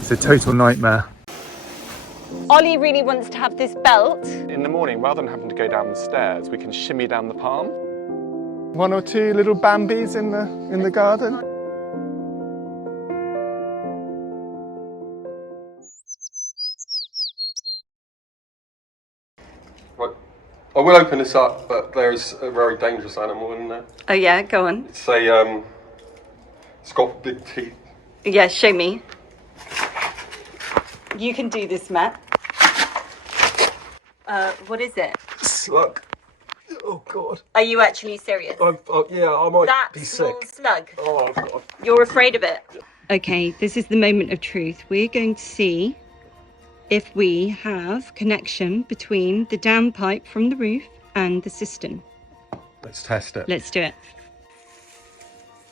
It's a total nightmare. Ollie really wants to have this belt. In the morning, rather than having to go down the stairs, we can shimmy down the palm. One or two little Bambis in the garden. Right. I will open this up, but there is a very dangerous animal in there. Oh yeah, go on. It's got big teeth. Yeah, show me. You can do this, Matt. What is it? Slug. Oh God. Are you actually serious? Yeah, I might That be small sick. slug. Oh God. You're afraid of it? Okay, this is the moment of truth. We're going to see if we have connection between the downpipe from the roof and the cistern. Let's test it. Let's do it.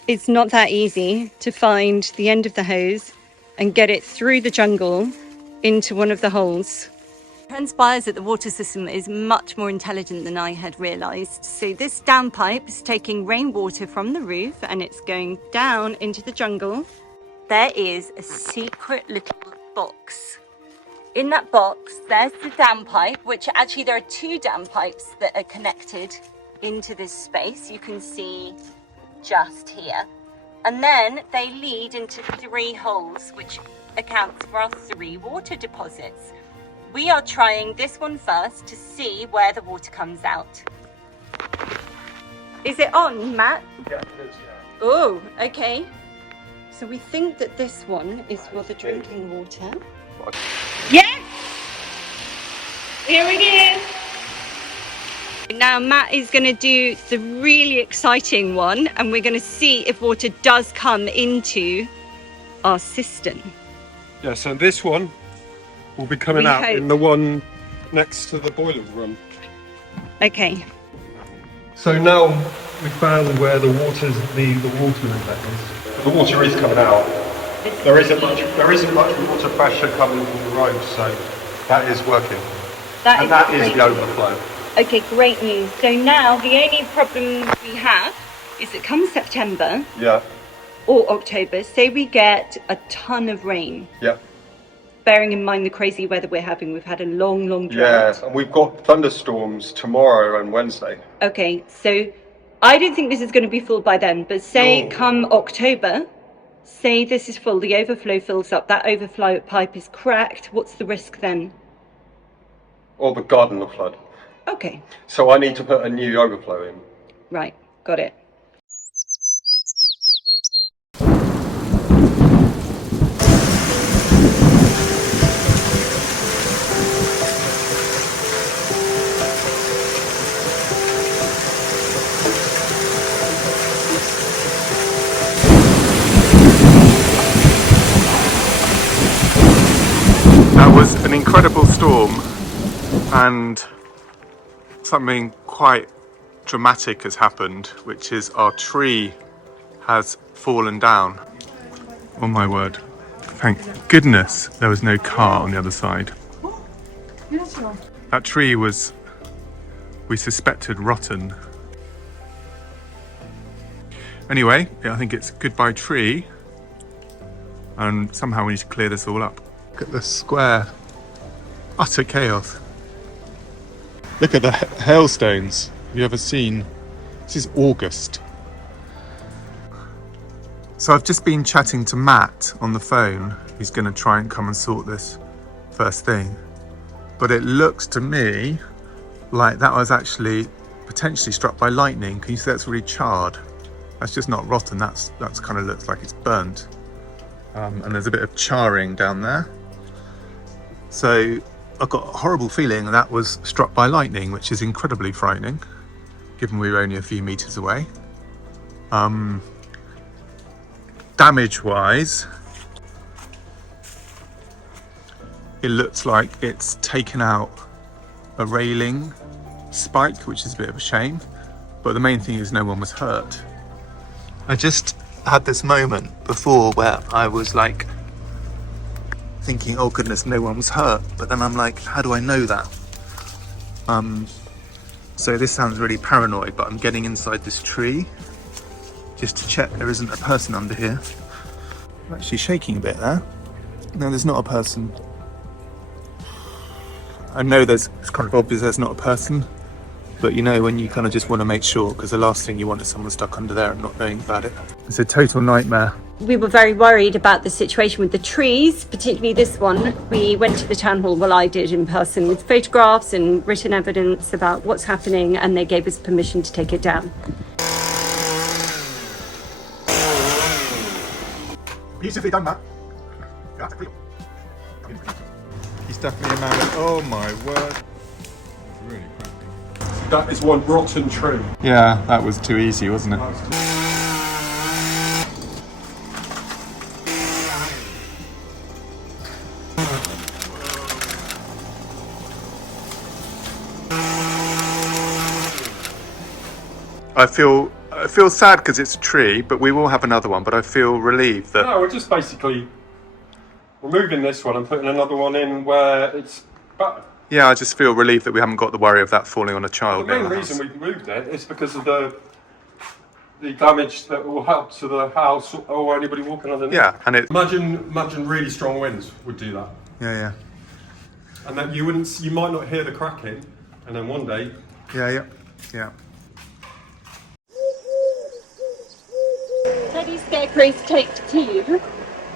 It's not that easy to find the end of the hose and get it through the jungle into one of the holes. It transpires that the water system is much more intelligent than I had realised. So this downpipe is taking rainwater from the roof and it's going down into the jungle. There is a secret little box. In that box, there's the downpipe, which actually there are two downpipes that are connected into this space. You can see just here. And then they lead into 3 holes, which accounts for our 3 water deposits. We are trying this one first to see where the water comes out. Is it on, Matt? Yeah, it is. Yeah. Oh, okay. So we think that this one is for the drinking water. Yes! Here it is! Now Matt is going to do the really exciting one and we're going to see if water does come into our cistern. Yeah, so this one will be coming out in the one next to the boiler room. Okay. So now we've found where the water inlet is. The water is coming out. There isn't much water pressure coming from the road, so that is working. That is the overflow. Okay, great news. So now the only problem we have is that come September or October, say we get a ton of rain. Yeah. Bearing in mind the crazy weather we're having, we've had a long drought. Yeah, and we've got thunderstorms tomorrow and Wednesday. Okay, so I don't think this is going to be full by then, but say come October, say this is full, the overflow fills up, that overflow pipe is cracked, what's the risk then? Or the garden will flood. Okay. So I need to put a new overflow in. Right, got it. That was an incredible storm, and something quite dramatic has happened, which is our tree has fallen down. Oh my word. Thank goodness there was no car on the other side. That tree was, we suspected, rotten. Anyway, I think it's goodbye tree, and somehow we need to clear this all up. Look at the square. Utter chaos. Look at the hailstones. Have you ever seen? This is August. So I've just been chatting to Matt on the phone. He's going to try and come and sort this first thing. But it looks to me like that was actually potentially struck by lightning. Can you see that's really charred? That's just not rotten. That's kind of looks like it's burnt. And there's a bit of charring down there. So I've got a horrible feeling that was struck by lightning, which is incredibly frightening, given we were only a few meters away. Damage-wise, it looks like it's taken out a railing spike, which is a bit of a shame. But the main thing is no one was hurt. I just had this moment before where I was like, thinking, oh goodness, no one was hurt. But then I'm like, how do I know that? So this sounds really paranoid, but I'm getting inside this tree just to check there isn't a person under here. I'm actually shaking a bit there. No, there's not a person. I know it's kind of obvious there's not a person, but you know when you kind of just want to make sure, because the last thing you want is someone stuck under there and not knowing about it. It's a total nightmare. We were very worried about the situation with the trees, particularly this one. We went to the town hall, well I did in person, with photographs and written evidence about what's happening, and they gave us permission to take it down. Beautifully done, Matt. He's definitely a man. Oh my word. Really crappy. That is one rotten tree. Yeah, that was too easy, wasn't it? I feel sad because it's a tree, but we will have another one. But I feel relieved that. No, we're just basically removing this one and putting another one in where it's better. Yeah, I just feel relieved that we haven't got the worry of that falling on a child. The main reason we moved it is because of the damage that will help to the house or anybody walking underneath. Yeah, and it. Imagine really strong winds would do that, Yeah. and then you might not hear the cracking, and then one day. Yeah. Teddy Scarecrow's taped too.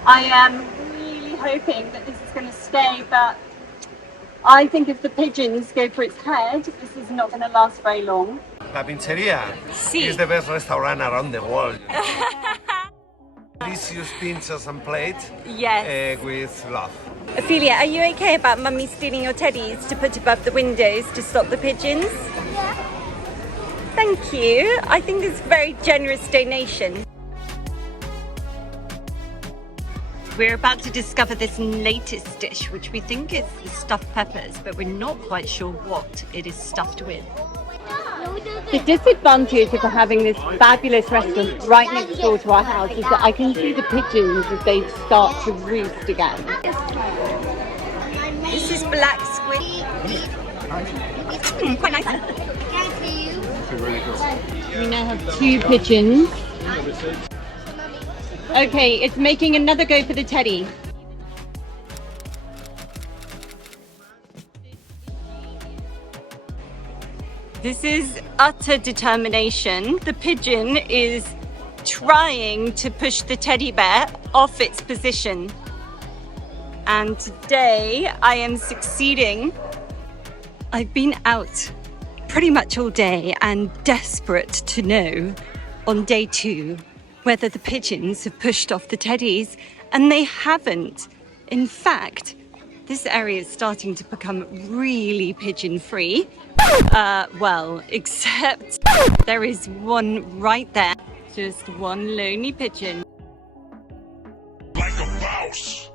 I am really hoping that this is going to stay, but I think if the pigeons go for its head, this is not going to last very long. La Pincheria Sí. is the best restaurant around the world. Delicious pizzas and plates Yes. with love. Ophelia, are you okay about Mummy stealing your teddies to put above the windows to stop the pigeons? Yeah. Thank you. I think it's a very generous donation. We're about to discover this latest dish, which we think is stuffed peppers, but we're not quite sure what it is stuffed with. The disadvantage of having this fabulous restaurant right next door to our house is that I can see the pigeons as they start to roost again. This is black squid. Quite nice. We now have 2 pigeons. Okay, it's making another go for the teddy. This is utter determination. The pigeon is trying to push the teddy bear off its position. And today I am succeeding. I've been out pretty much all day and desperate to know on day 2 whether the pigeons have pushed off the teddies, and they haven't. In fact, this area is starting to become really pigeon-free. Well, except there is one right there. Just one lonely pigeon. Like a mouse.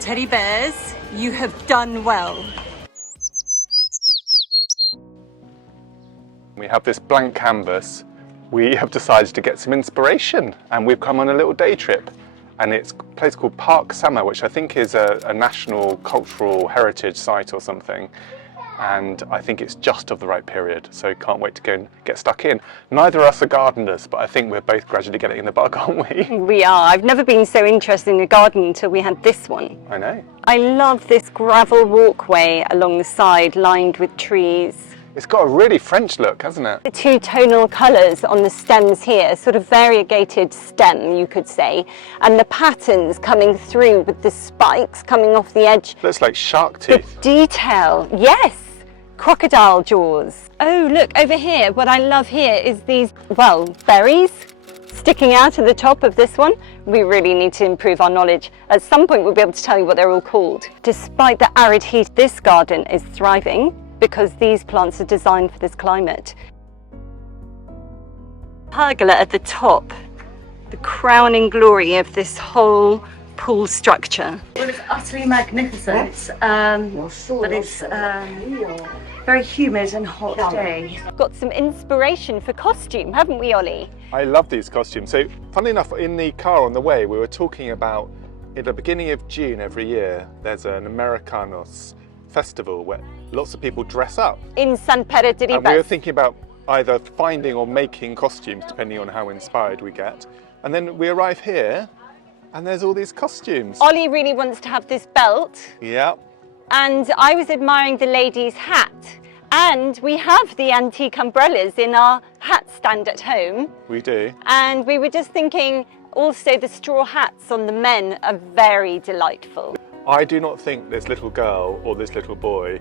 Teddy bears, you have done well. We have this blank canvas. We have decided to get some inspiration, and we've come on a little day trip. And it's a place called Parc Samà, which I think is a national cultural heritage site or something. And I think it's just of the right period, so can't wait to go and get stuck in. Neither of us are gardeners, but I think we're both gradually getting in the bug, aren't we? We are. I've never been so interested in a garden until we had this one. I know. I love this gravel walkway along the side lined with trees. It's got a really French look, hasn't it? The 2 tonal colours on the stems here, sort of variegated stem, you could say, and the patterns coming through with the spikes coming off the edge. Looks like shark The teeth. detail, yes, crocodile jaws. Oh, look over here. What I love here is these, well, berries sticking out of the top of this one. We really need to improve our knowledge. At some point, we'll be able to tell you what they're all called. Despite the arid heat, this garden is thriving, because these plants are designed for this climate. Pergola at the top, the crowning glory of this whole pool structure. Well, it's utterly magnificent, but it's very humid and hot day. Got some inspiration for costume, haven't we, Ollie? I love these costumes. So, funnily enough, in the car on the way, we were talking about, at the beginning of June every year, there's an Americanos festival where lots of people dress up. In San Pedro de And we were Ribas. thinking about either finding or making costumes, depending on how inspired we get. And then we arrive here, and there's all these costumes. Ollie really wants to have this belt. Yeah. And I was admiring the lady's hat. And we have the antique umbrellas in our hat stand at home. We do. And we were just thinking, also the straw hats on the men are very delightful. I do not think this little girl or this little boy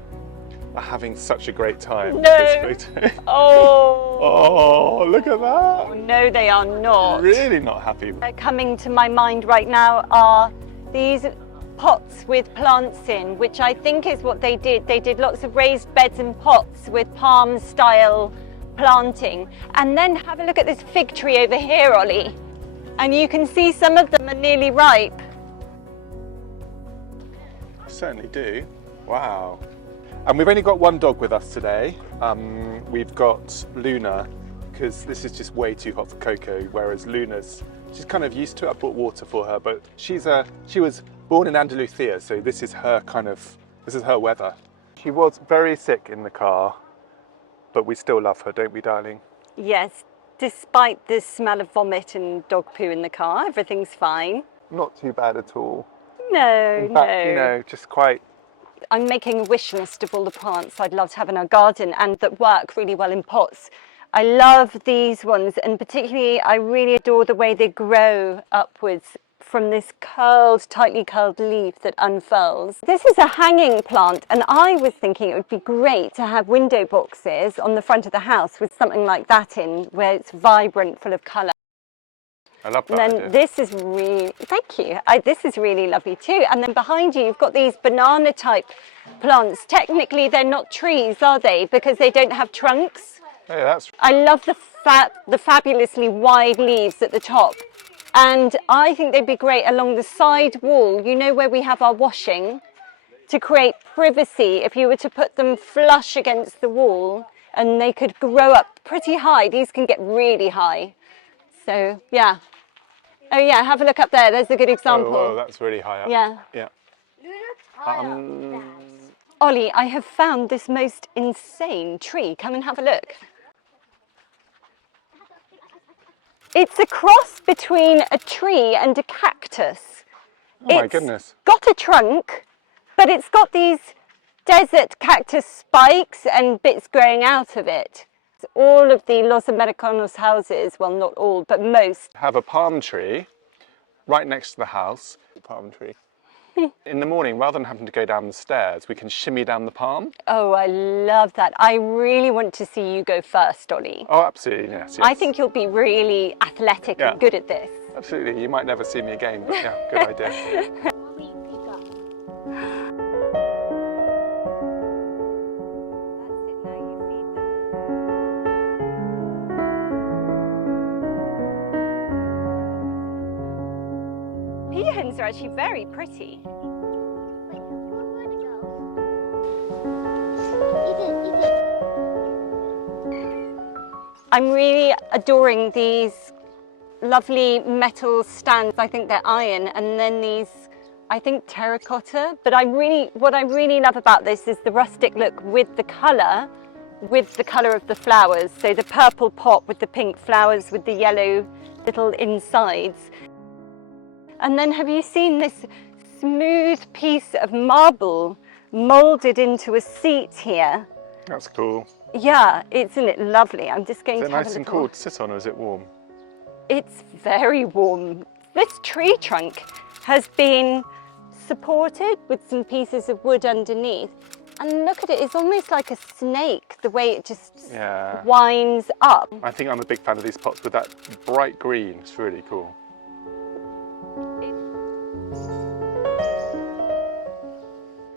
are having such a great time with No. this photo. Oh. Oh, look at that. No, they are not. Really not happy. Coming to my mind right now are these pots with plants in, which I think is what they did. They did lots of raised beds and pots with palm style planting. And then have a look at this fig tree over here, Ollie. And you can see some of them are nearly ripe. Certainly do. Wow. And we've only got one dog with us today. We've got Luna, because this is just way too hot for Coco, whereas Luna's, she's kind of used to it. I brought water for her, but she was born in Andalusia, so this is her weather. She was very sick in the car, but we still love her, don't we, darling? Yes, despite the smell of vomit and dog poo in the car, everything's fine. Not too bad at all. No, In fact, no. you know, just quite. I'm making a wish list of all the plants I'd love to have in our garden and that work really well in pots. I love these ones, and particularly I really adore the way they grow upwards from this tightly curled leaf that unfurls. This is a hanging plant, and I was thinking it would be great to have window boxes on the front of the house with something like that in, where it's vibrant, full of colour. I love that And idea. then this is really, thank you. This is really lovely too. And then behind you, you've got these banana type plants. Technically, they're not trees, are they? Because they don't have trunks. Yeah, that's. I love the fabulously wide leaves at the top. And I think they'd be great along the side wall, you know, where we have our washing, to create privacy. If you were to put them flush against the wall, and they could grow up pretty high. These can get really high. So, yeah. Oh yeah, have a look up there. There's a good example. Oh, whoa, that's really high up. Yeah. Yeah. Ollie, I have found this most insane tree. Come and have a look. It's a cross between a tree and a cactus. Oh my goodness. It's got a trunk, but it's got these desert cactus spikes and bits growing out of it. All of the Los Americanos houses, well, not all, but most, Have a palm tree right next to the house. Palm tree. In the morning, rather than having to go down the stairs, we can shimmy down the palm. oh, I love that. I really want to see you go first, Ollie. Oh, absolutely, yes. I think you'll be really athletic Yeah. and good at this. Absolutely. You might never see me again, but yeah, good idea. Pigeons are actually very pretty. I'm really adoring these lovely metal stands. I think they're iron, and then these, I think, terracotta. But what I really love about this is the rustic look with the colour of the flowers. So the purple pot with the pink flowers with the yellow little insides. And then have you seen this smooth piece of marble moulded into a seat here? That's cool. Yeah, isn't it lovely? I'm just going Is to it have nice a and little... cool to sit on, or is it warm? It's very warm. This tree trunk has been supported with some pieces of wood underneath. And look at it, it's almost like a snake, the way it just Yeah. winds up. I think I'm a big fan of these pots with that bright green. It's really cool.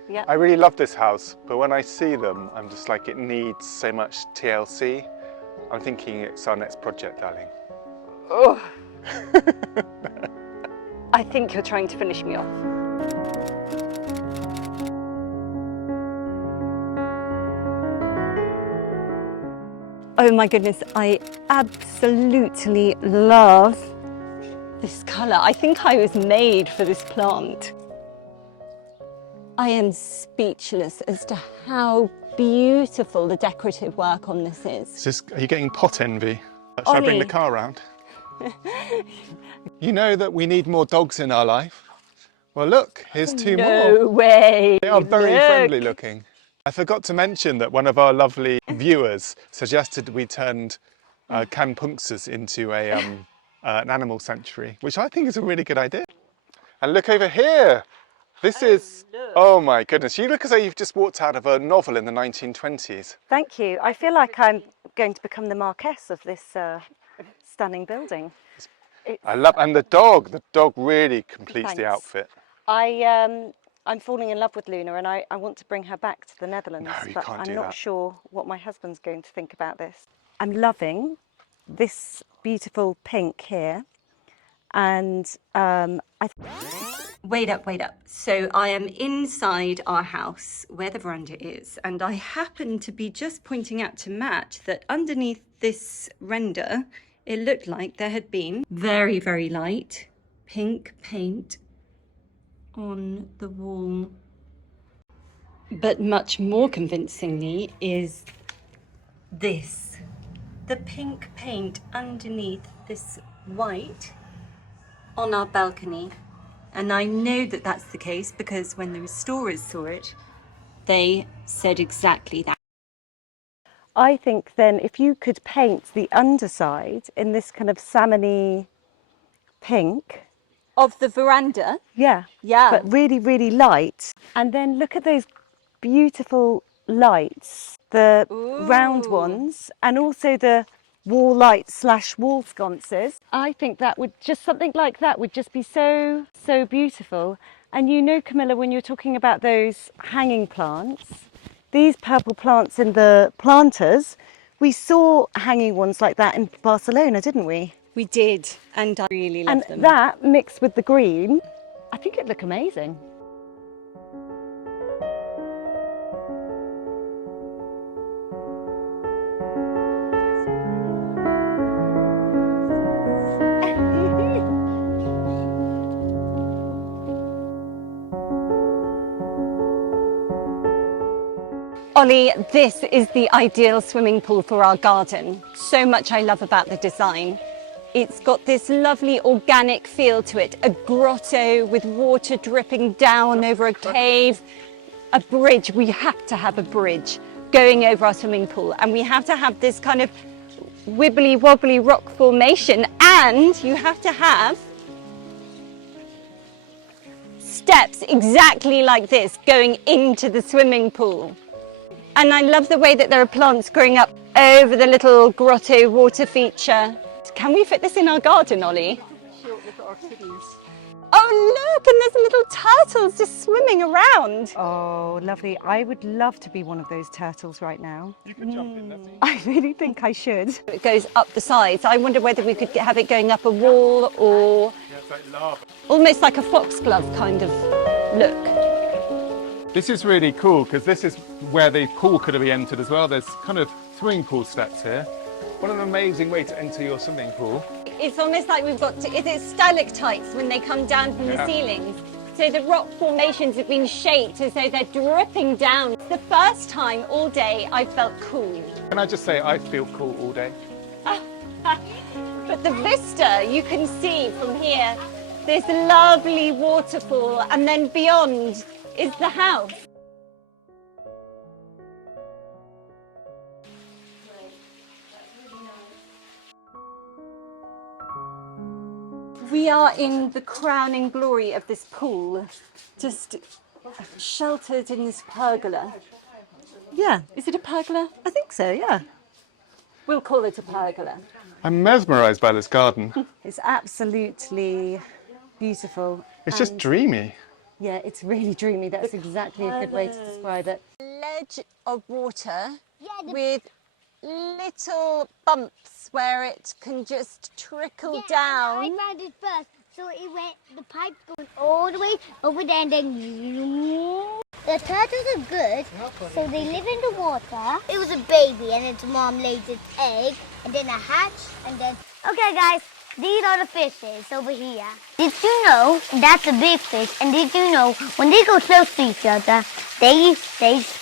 Yeah. I really love this house, but when I see them, I'm just like, it needs so much TLC. I'm thinking it's our next project, darling. Oh. I think you're trying to finish me off. Oh my goodness, I absolutely love this colour. I think I was made for this plant. I am speechless as to how beautiful the decorative work on this is. Are you getting pot envy? Shall I bring the Ollie. car round? You know that we need more dogs in our life. Well, look, here's two more. No way. They are very Look. friendly looking. I forgot to mention that one of our lovely viewers suggested we turned Kampunxes into an animal sanctuary, which I think is a really good idea. And look over here. This is, oh my goodness, you look as though you've just walked out of a novel in the 1920s. Thank you. I feel like I'm going to become the Marquess of this stunning building. And the dog really completes the Thanks. outfit. I'm falling in love with Luna, and I want to bring her back to the Netherlands, No, you but can't I'm do not that. sure what my husband's going to think about this. I'm loving this beautiful pink here, and Wait up. So I am inside our house where the veranda is, and I happen to be just pointing out to Matt that underneath this render, it looked like there had been very, very light pink paint on the wall. But much more convincingly is this. The pink paint underneath this white on our balcony. And I know that that's the case because when the restorers saw it, they said exactly that. I think then if you could paint the underside in this kind of salmon-y pink. Of the veranda? Yeah. But really, really light. And then look at those beautiful lights, the round ones, and also the wall lights / wall sconces. I think that would just, something like that would just be so, so beautiful. And you know, Camilla, when you're talking about those hanging plants, these purple plants in the planters, we saw hanging ones like that in Barcelona, didn't we? We did, and I really love them. And that mixed with the green, I think it'd look amazing. Ollie, this is the ideal swimming pool for our garden. So much I love about the design. It's got this lovely organic feel to it, a grotto with water dripping down over a cave, a bridge. We have to have a bridge going over our swimming pool, and we have to have this kind of wibbly wobbly rock formation, and you have to have steps exactly like this going into the swimming pool. And I love the way that there are plants growing up over the little grotto water feature. Can we fit this in our garden, Ollie? Oh, look, and there's little turtles just swimming around. Oh, lovely. I would love to be one of those turtles right now. You could jump in, Leslie. I really think I should. It goes up the sides. I wonder whether we could have it going up a wall or It's like lava. almost like a foxglove kind of look. This is really cool because this is where the pool could have entered as well. There's kind of swimming pool steps here. What an amazing way to enter your swimming pool. It's almost like we've got is it stalactites when they come down from the ceilings? So the rock formations have been shaped as though they're dripping down. The first time all day I felt cool. Can I just say I feel cool all day? But the vista you can see from here, this lovely waterfall, and then beyond is the house. We are in the crowning glory of this pool, just sheltered in this pergola. Yeah. Is it a pergola? I think so, yeah. We'll call it a pergola. I'm mesmerised by this garden. It's absolutely beautiful. It's just dreamy. Yeah, it's really dreamy. That's exactly a good way to describe it. Ledge of water with little bumps where it can just trickle down. I found it first, so it went, the pipe going all the way over there and then the turtles are good, so they live in the water. It was a baby and its mom laid its egg and then a hatch and then... Okay guys, These are the fishes over here. Did you know that's a big fish? And did you know when they go close to each other, they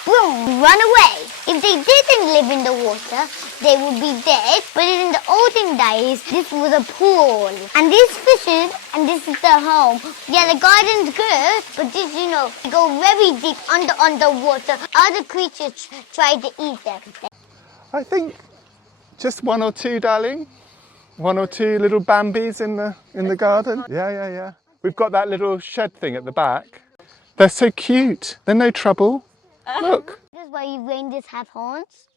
boom, run away. If they didn't live in the water, they would be dead. But in the olden days, this was a pool. And these fishes, and this is their home. Yeah, the garden's good, but did you know they go very deep underwater. Other creatures try to eat them. I think just one or two, darling. One or two little Bambis in the garden. Yeah. We've got that little shed thing at the back. They're so cute. They're no trouble. Look. This is why reindeers have horns.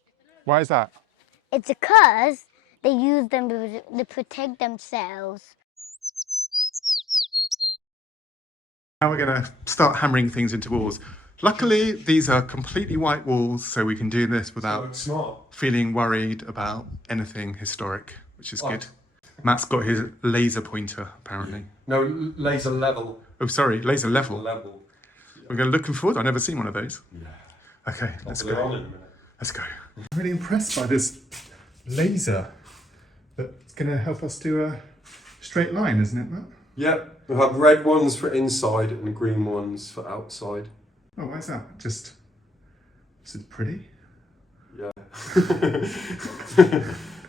Why is that? It's because they use them to protect themselves. Now we're going to start hammering things into walls. Luckily, these are completely white walls, so we can do this without feeling worried about anything historic, which is good. Matt's got his laser pointer, apparently. No, laser level. Oh, sorry, laser level. Level. We're going to looking forward. I've never seen one of those. Yeah. Okay, let's They're on go. in a minute. Let's go. I'm really impressed by this laser that's going to help us do a straight line, isn't it, Matt? Yep. We'll have red ones for inside and green ones for outside. Oh, why is that? Is it pretty? Yeah.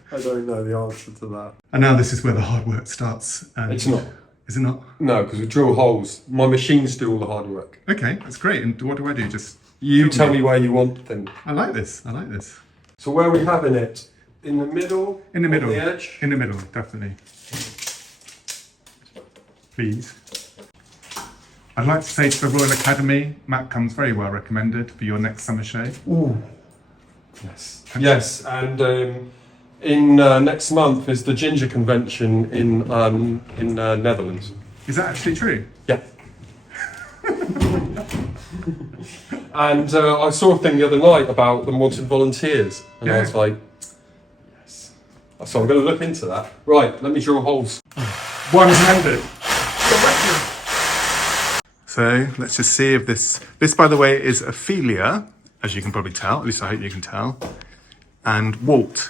I don't know the answer to that. And now this is where the hard work starts. It's not. Is it not? No, because we drill holes. My machines do all the hard work. Okay, that's great. And what do I do? Just You tell me where you want them. I like this. So where are we having it? In the middle? In the middle. On the edge? In the middle, definitely. Please. I'd like to say to the Royal Academy, Matt comes very well recommended for your next summer show. Ooh. Yes. Yes, and in next month is the Ginger Convention in Netherlands. Is that actually true? Yeah. And I saw a thing the other night about them wanting volunteers, and I was like, yes. So I'm going to look into that. Right, let me drill holes. One-handed. So let's just see if this by the way is Ophelia, as you can probably tell, at least I hope you can tell, and Walt.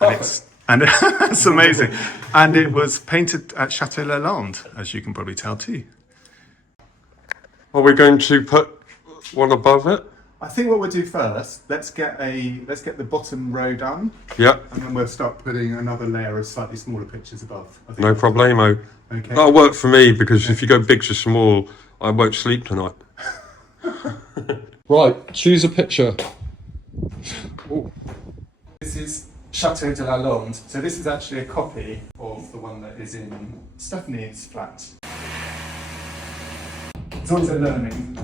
And it's amazing. And it was painted at Chateau Lalande, as you can probably tell too. Are we going to put one above it? I think what we'll do first, let's get the bottom row done. Yep. And then we'll start putting another layer of slightly smaller pictures above. I think No problemo. Okay. That'll work for me, because if you go big to small, I won't sleep tonight. Right, choose a picture. Ooh. This is Chateau de Lalande. So this is actually a copy of the one that is in Stephanie's flat. It's always a learning.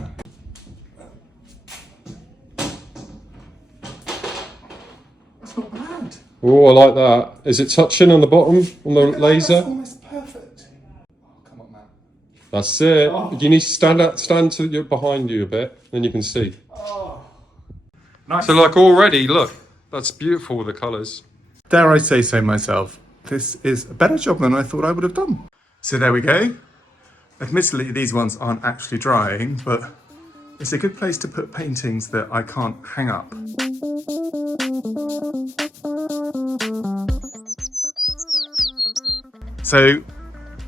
That's not bad. Oh, I like that. Is it touching on the bottom, on the laser? That's almost perfect. Oh, come on, man. That's it. Oh. You need to stand to behind you a bit, then you can see. Oh. Nice. So like already, look, that's beautiful with the colours. Dare I say so myself, this is a better job than I thought I would have done. So there we go. Admittedly, these ones aren't actually drying, but it's a good place to put paintings that I can't hang up. So,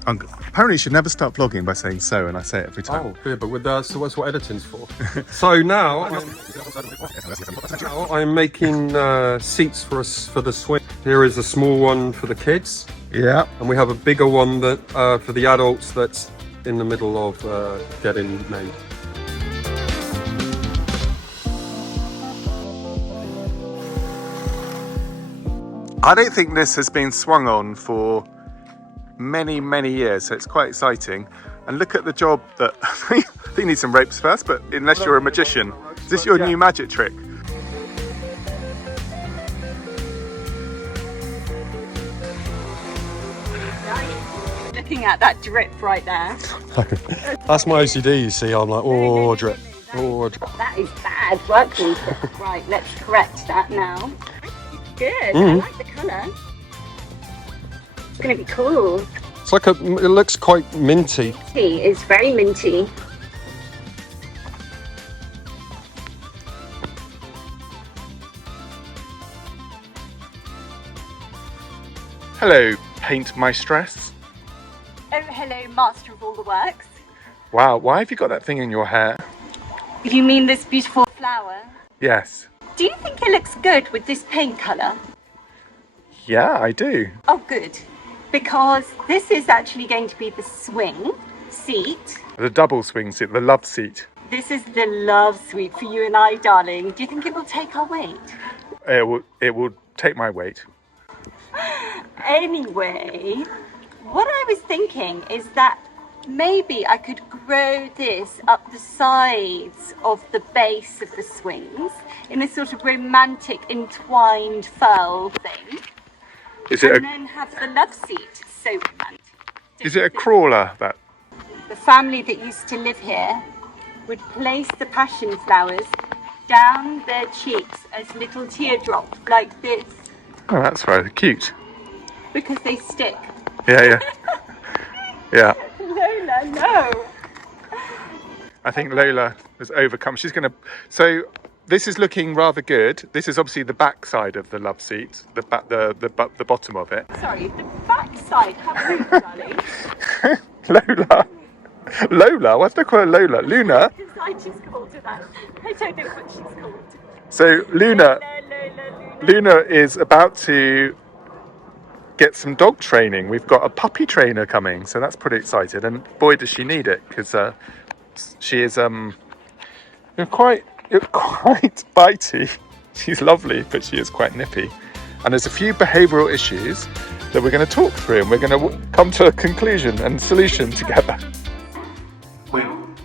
apparently you should never start vlogging by saying so, and I say it every time. Oh, yeah, but with so that's what editing's for. So now I'm making seats for the swing. Here is a small one for the kids. Yeah. And we have a bigger one that for the adults that's in the middle of getting made. I don't think this has been swung on for many, many years, so it's quite exciting. And look at the job that, I think you need some ropes first, but unless you're a magician, is this your new magic trick? Looking at that drip right there. That's my OCD, you see. I'm like, oh, drip. Oh, drip. That is bad workmanship. Right, let's correct that now. Good, I like the colour. It's going to be cool. It's like it looks quite minty. It's very minty. Hello, paint my stress. Oh, hello, master of all the works. Wow, why have you got that thing in your hair? You mean this beautiful flower? Yes. Do you think it looks good with this paint colour? Yeah, I do. Oh, good. Because this is actually going to be the swing seat. The double swing seat, the love seat. This is the love suite for you and I, darling. Do you think it will take our weight? It will take my weight. Anyway, what I was thinking is that maybe I could grow this up the sides of the base of the swings in a sort of romantic entwined furl thing. Is it and then have the love seat. So romantic. is it a crawler that? The family that used to live here would place the passion flowers down their cheeks as little teardrops like this Oh, that's rather cute. because they stick. Yeah. Yeah. Lola, no. I think Lola has overcome. She's going to. So this is looking rather good. This is obviously the back side of the love seat, the bottom of it. Sorry, the back side. How rude, darling. Lola. What's they call her? Lola? Luna. Because I just called her that. I don't know what she's called. So Luna Lola. Luna is about to get some dog training. We've got a puppy trainer coming, so that's pretty excited. And boy, does she need it, because she is quite bitey. She's lovely, but she is quite nippy. And there's a few behavioural issues that we're going to talk through, and we're going to come to a conclusion and solution together.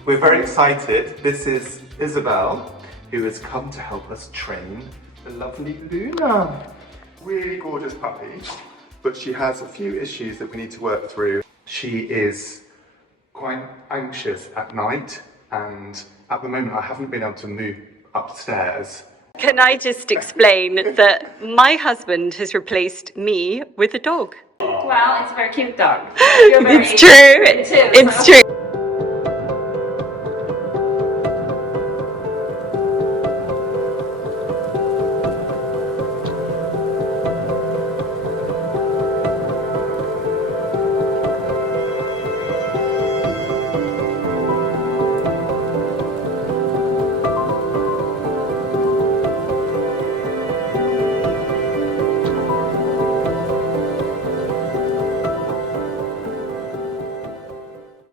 We're very excited. This is Isabel, who has come to help us train the lovely Luna. Really gorgeous puppy, but she has a few issues that we need to work through. She is quite anxious at night, and at the moment I haven't been able to move upstairs. Can I just explain that my husband has replaced me with a dog? Well, it's a very cute dog. It's true. It's true.